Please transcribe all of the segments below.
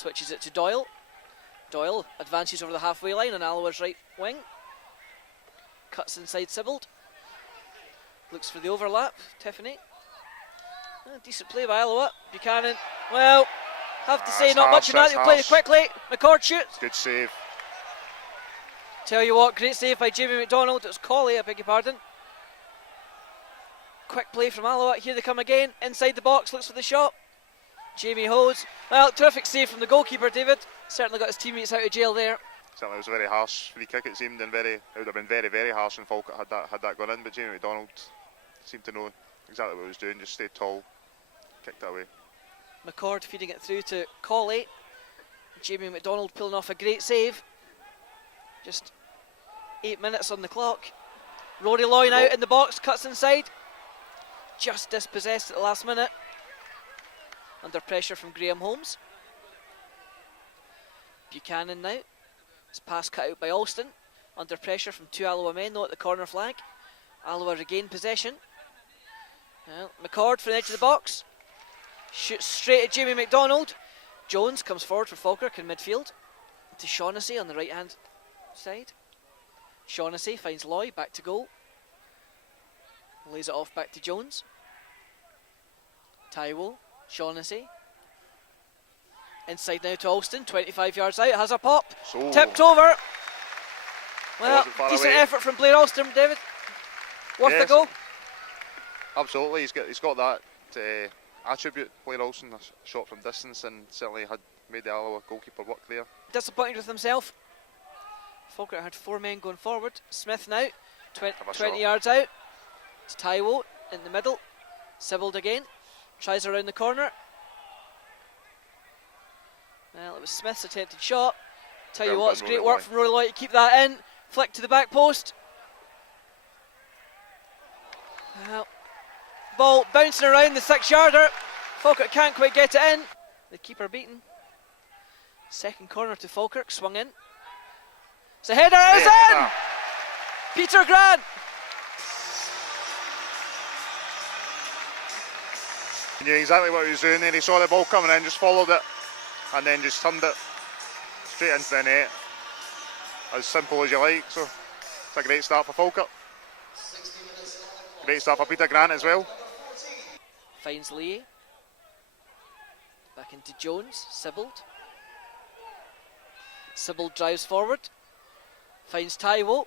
Switches it to Doyle. Doyle advances over the halfway line on Alloa's right wing. Cuts inside Sibbald. Looks for the overlap. Tiffany. Decent play by Alloa. Buchanan. Well, have to say not much in that. They played it quickly. McCord shoots. Good save. Tell you what, great save by Jamie McDonald. It was Colley, I beg your pardon. Quick play from Alloa. Here they come again. Inside the box. Looks for the shot. Jamie holds. Well, terrific save from the goalkeeper, David. Certainly got his teammates out of jail there. Certainly was a very harsh free kick, it seemed, and it would have been very, very harsh when Falkirk had that gone in, but Jamie McDonald seemed to know exactly what he was doing, just stayed tall, kicked it away. McCord feeding it through to Colley. Jamie McDonald pulling off a great save. Just 8 minutes on the clock. Rory Loyne out in the box, cuts inside. Just dispossessed at the last minute. Under pressure from Graham Holmes. Buchanan now. His pass cut out by Alston. Under pressure from two Alloa men though at the corner flag. Alloa regain possession. Well, McCord for the edge of the box. Shoots straight at Jamie McDonald. Jones comes forward for Falkirk in midfield. To Shaughnessy on the right hand side. Shaughnessy finds Loy, back to goal. Lays it off back to Jones. Taiwo, Shaughnessy. Inside now to Alston, 25 yards out, has a pop. Tipped over. Well, decent effort from Blair Alston, David. Worth the goal. Absolutely, he's got that attribute, Blair Alston, a shot from distance, and certainly had made the Alloa goalkeeper work there. Disappointed with himself. Falkirk had four men going forward. Smith now, 20 yards out. It's Taiwo in the middle. Sibbald again. Tries around the corner. Well, it was Smith's attempted shot. Tell you what, it's great work from Rory Loy to keep that in. Flick to the back post. Well, ball bouncing around the 6-yarder. Falkirk can't quite get it in. The keeper beaten. Second corner to Falkirk, swung in. It's a header, it's in! Peter Grant! He knew exactly what he was doing there. He saw the ball coming in, just followed it, and then just turned it straight into the net. As simple as you like, so it's a great start for Falkirk. Great start for Peter Grant as well. Finds Lee. Back into Jones, Sibbald. Sibbald drives forward. Finds Taiwo.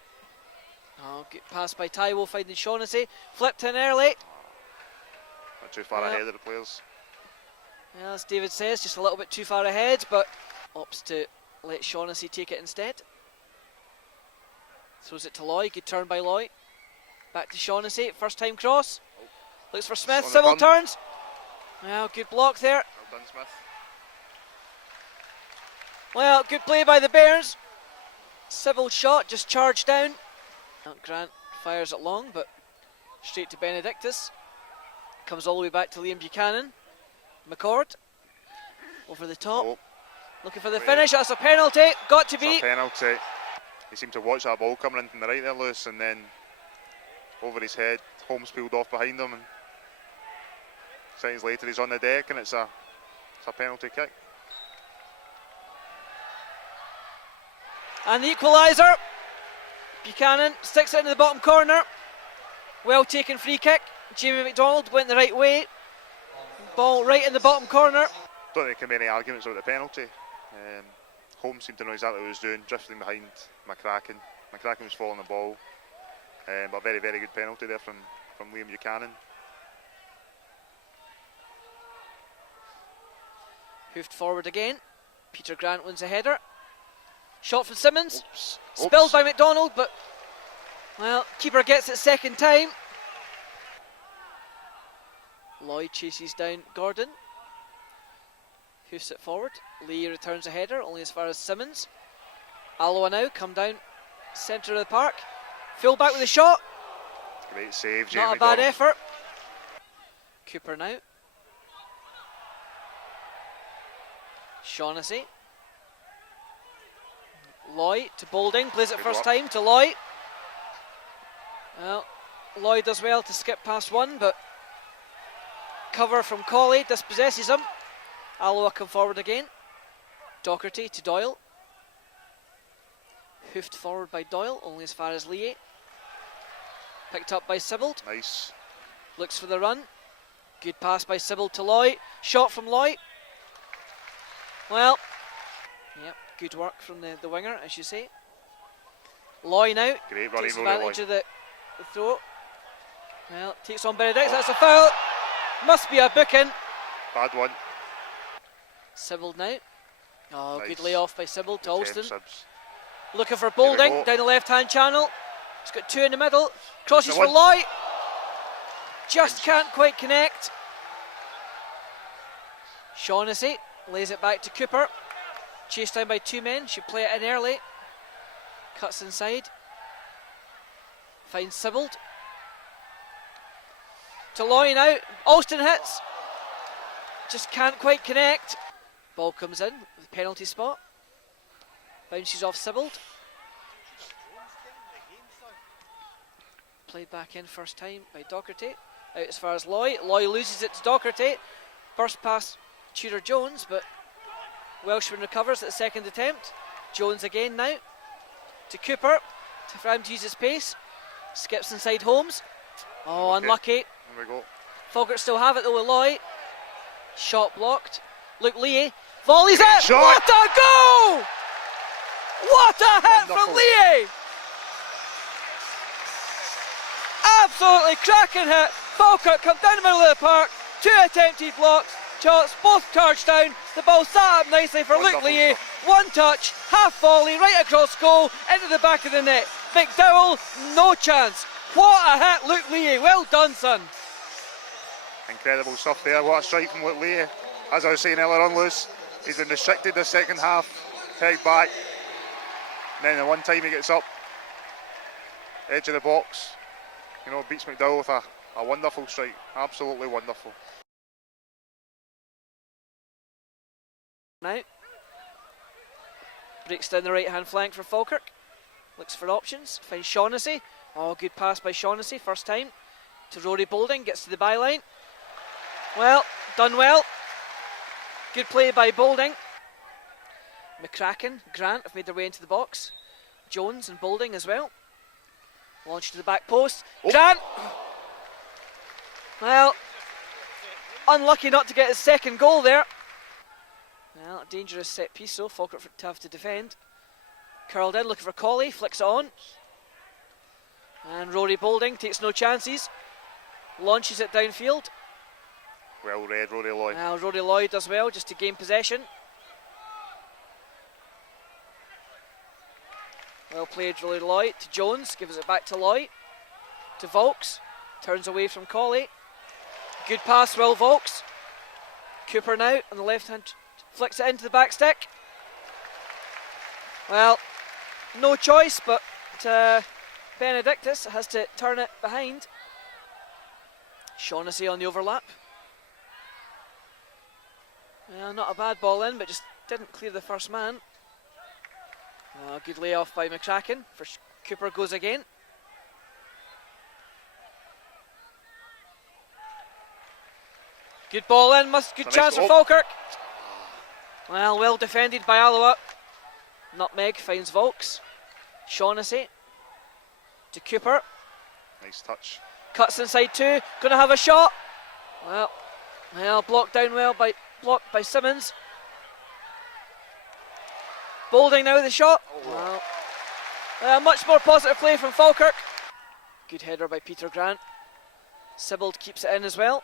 Oh, good pass by Taiwo, finding Shaughnessy. Flipped in early. Not too far ahead of the players. Yeah, as David says, just a little bit too far ahead, but opts to let Shaughnessy take it instead. Throws it to Loy, good turn by Loy. Back to Shaughnessy, first time cross. Looks for Smith, Sibbald turns. Well, good block there. Well done, Smith. Well, good play by the Bears. Sibbald shot, just charged down. Grant fires it long, but straight to Benedictus. Comes all the way back to Liam Buchanan. McCord over the top. Looking for the finish. That's a penalty. Got to be. It's a penalty. He seemed to watch that ball coming in from the right there, Lewis, and then over his head, Holmes peeled off behind him, and seconds later he's on the deck, and it's a penalty kick. And the equaliser. Buchanan sticks it into the bottom corner. Well taken free kick. Jamie McDonald went the right way. Ball right in the bottom corner. Don't think there can be any arguments about the penalty. Holmes seemed to know exactly what he was doing, drifting behind McCracken. McCracken was following the ball. But a very, very good penalty there from Liam Buchanan. Hoofed forward again. Peter Grant wins a header. Shot from Simmons. Spilled by McDonald, but well, keeper gets it second time. Lloyd chases down Gordon. Hoofs it forward. Lee returns a header, only as far as Simmons. Alloa now come down centre of the park. Full back with a shot. Great save, Jamie. Not a bad effort. Cooper now. Shaughnessy. Loy to Boulding, plays it first time to Loy. Well, Loy does well to skip past one, but cover from Colley dispossesses him. Alloa come forward again. Docherty to Doyle. Hoofed forward by Doyle, only as far as Lee. Picked up by Sibbald. Nice. Looks for the run. Good pass by Sibbald to Loy. Shot from Loy. Well, yep, good work from the winger, as you say. Loy now. Great running, takes Rory advantage Loy. of the throw. Well, takes on Benedict. That's a foul. Must be a booking. Bad one. Sibbald now. Oh, Nice. good layoff by Sibbald to Good Alston. Sibs. Looking for we Boulding go. down the left-hand channel. He's got two in the middle. Crosses The for one. Loy. Just can't quite connect. Shaughnessy lays it back to Cooper. Chased down by two men. Should play it in early. Cuts inside. Finds Sibbald. To Loy now. Alston hits. Just can't quite connect. Ball comes in with the penalty spot. Bounces off Sibbald. Played back in first time by Docherty. Out as far as Loy. Loy loses it to Docherty. Burst past Tudor Jones, but Welshman recovers at the second attempt. Jones again now. To Cooper. For him to use his pace. Skips inside Holmes. Oh, Okay. unlucky. There we go. Falkirk still have it though with Loy. Shot blocked. Luke Lee volleys Great it. shot. What a goal! What a hit from Wonderful. Lee! Absolutely cracking hit. Falkirk come down the middle of the park. Two attempted blocks. Shots both charged down. The ball sat up nicely for Luke Wonderful Lee. stuff. One touch, half volley, right across goal, into the back of the net. McDowell, no chance. What a hit, Luke Lee. Well done, son. Incredible stuff there. What a strike from Luke Lee. As I was saying earlier on, Lewis, he's been restricted the second half. Pegged back. And then the one time he gets up, edge of the box, beats McDowell with a wonderful strike. Absolutely wonderful. Now breaks down the right hand flank for Falkirk. Looks for options. Finds Shaughnessy. Oh, good pass by Shaughnessy. First time to Rory Boulding. Gets to the byline. Well, done well. Good play by Boulding. McCracken, Grant have made their way into the box. Jones and Boulding as well. Launched to the back post. Oh. Grant! Well, unlucky not to get his second goal there. Well, a dangerous set piece, so Falkirk to have to defend. Curled in, looking for Colley, flicks it on. And Rory Boulding takes no chances. Launches it downfield. Well read, Rory Loy. Well, Rory Loy does well just to gain possession. Well played, Rory Loy to Jones, gives it back to Loy. To Volks, turns away from Colley. Good pass, Will Volks. Cooper now on the left hand, flicks it into the back stick. Well, no choice, but Benedictus has to turn it behind. Shaughnessy on the overlap. Well, not a bad ball in, but just didn't clear the first man. Good layoff by McCracken. Cooper goes again. Good ball in, good chance for Falkirk. Well defended by Alloa. Nutmeg finds Volks. Shaughnessy to Cooper. Nice touch. Cuts inside two. Gonna have a shot. Well, blocked down blocked by Simmons. Boulding now with the shot. Much more positive play from Falkirk. Good header by Peter Grant. Sibbald keeps it in as well.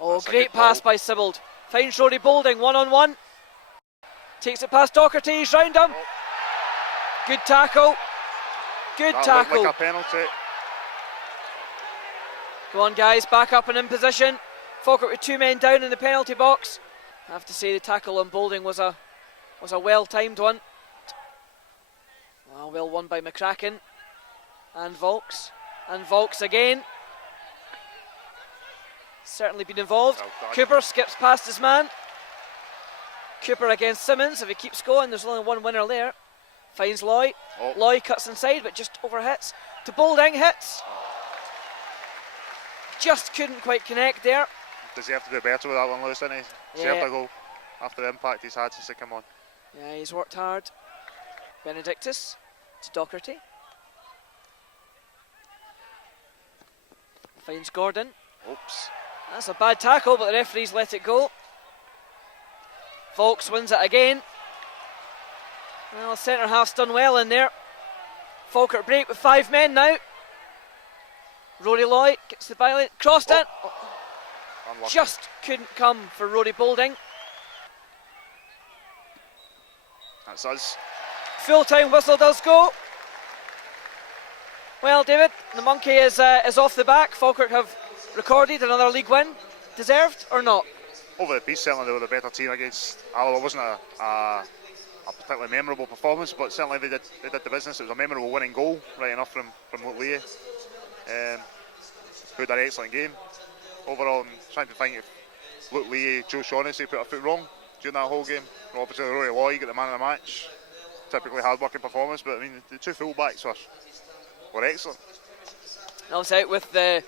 Oh, That's a great good pass ball. by Sibbald. Finds Rory Boulding, one-on-one. Takes it past Docherty, he's round him. Good tackle. Good That tackle. looked like a penalty. Go on, guys, back up and in position. Falkirk with two men down in the penalty box. I have to say the tackle on Boulding was a well-timed one. Well won by McCracken and Volks. And Volks again. Certainly been involved. Well done. Cooper skips past his man. Cooper against Simmons. If he keeps going, there's only one winner there. Finds Loy. Oh. Loy cuts inside, but just overhits. To Boulding, hits. Just couldn't quite connect there. Does he have to do better with that one, Lewis, doesn't he? Deserved a goal. after the impact he's had since he come on. Yeah, he's worked hard. Benedictus to Docherty. Finds Gordon. Oops. That's a bad tackle, but the referee's let it go. Falks wins it again. Well, centre half's done well in there. Falkirk break with 5 men now. Rory Loy gets the byline, crossed it. Unlucky. Just couldn't come for Rory Boulding. That's us. Full-time whistle does go. Well, David, the monkey is off the back. Falkirk have recorded another league win. Deserved or not? Over the piece, certainly they were the better team against Alloa. It wasn't a particularly memorable performance, but certainly they did the business. It was a memorable winning goal, right enough from Luke Lee, who had an excellent game. Overall, I'm trying to think if Luke Lee, Joe Shaughnessy put a foot wrong during that whole game. Well, obviously, Rory Loy got the man of the match. Typically hard-working performance, but I mean the two full-backs were excellent. Obviously, out with the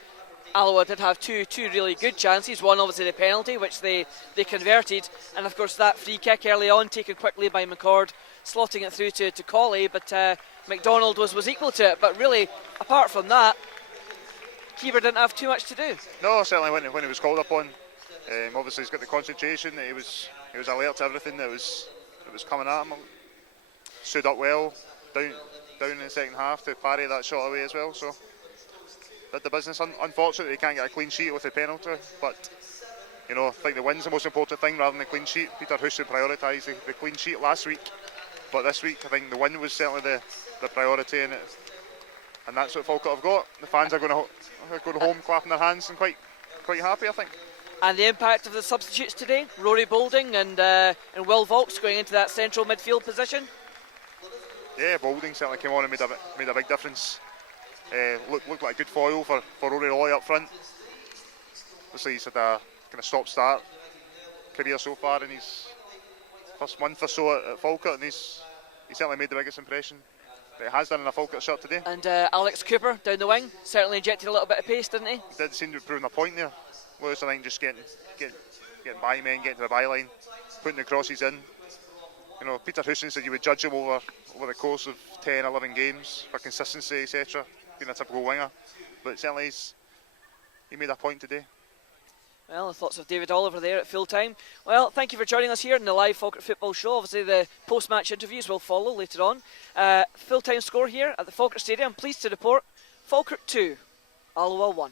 Alloa did have two really good chances. One, obviously, the penalty, which they converted, and of course that free kick early on, taken quickly by McCord, slotting it through to Colley, but McDonald was equal to it. But really, apart from that, Keever didn't have too much to do. No, certainly when he was called upon, obviously he's got the concentration. He was alert to everything that was coming at him. Stood up well, down in the second half to parry that shot away as well. So did the business. Unfortunately, they can't get a clean sheet with the penalty, but you know, I think the win's the most important thing rather than the clean sheet. Peter Houston prioritised the clean sheet last week, but this week I think the win was certainly the priority, and that's what Falkirk have got. The fans are going home clapping their hands and quite happy, I think. And the impact of the substitutes today, Rory Boulding and Will Vaulks going into that central midfield position. Yeah, Boulding certainly came on and made a big difference. Looked like a good foil for Rory Loy up front. Obviously he's had a kind of stop-start career so far in his first month or so at Falkirk, and he certainly made the biggest impression that he has done in a Falkirk shirt today. And Alex Cooper down the wing certainly injected a little bit of pace, didn't he? He did seem to be proving a point there. Lewis, I think, just getting by men, getting to the byline, putting the crosses in. You know, Peter Houston said you would judge him over the course of 10, 11 games for consistency, etc. Being a typical winger, but certainly he made a point today. Well, the thoughts of David Oliver there at full time. Well, thank you for joining us here in the live Falkirk Football Show. Obviously, the post-match interviews will follow later on. Full-time score here at the Falkirk Stadium. Pleased to report, Falkirk 2, Alloa 1.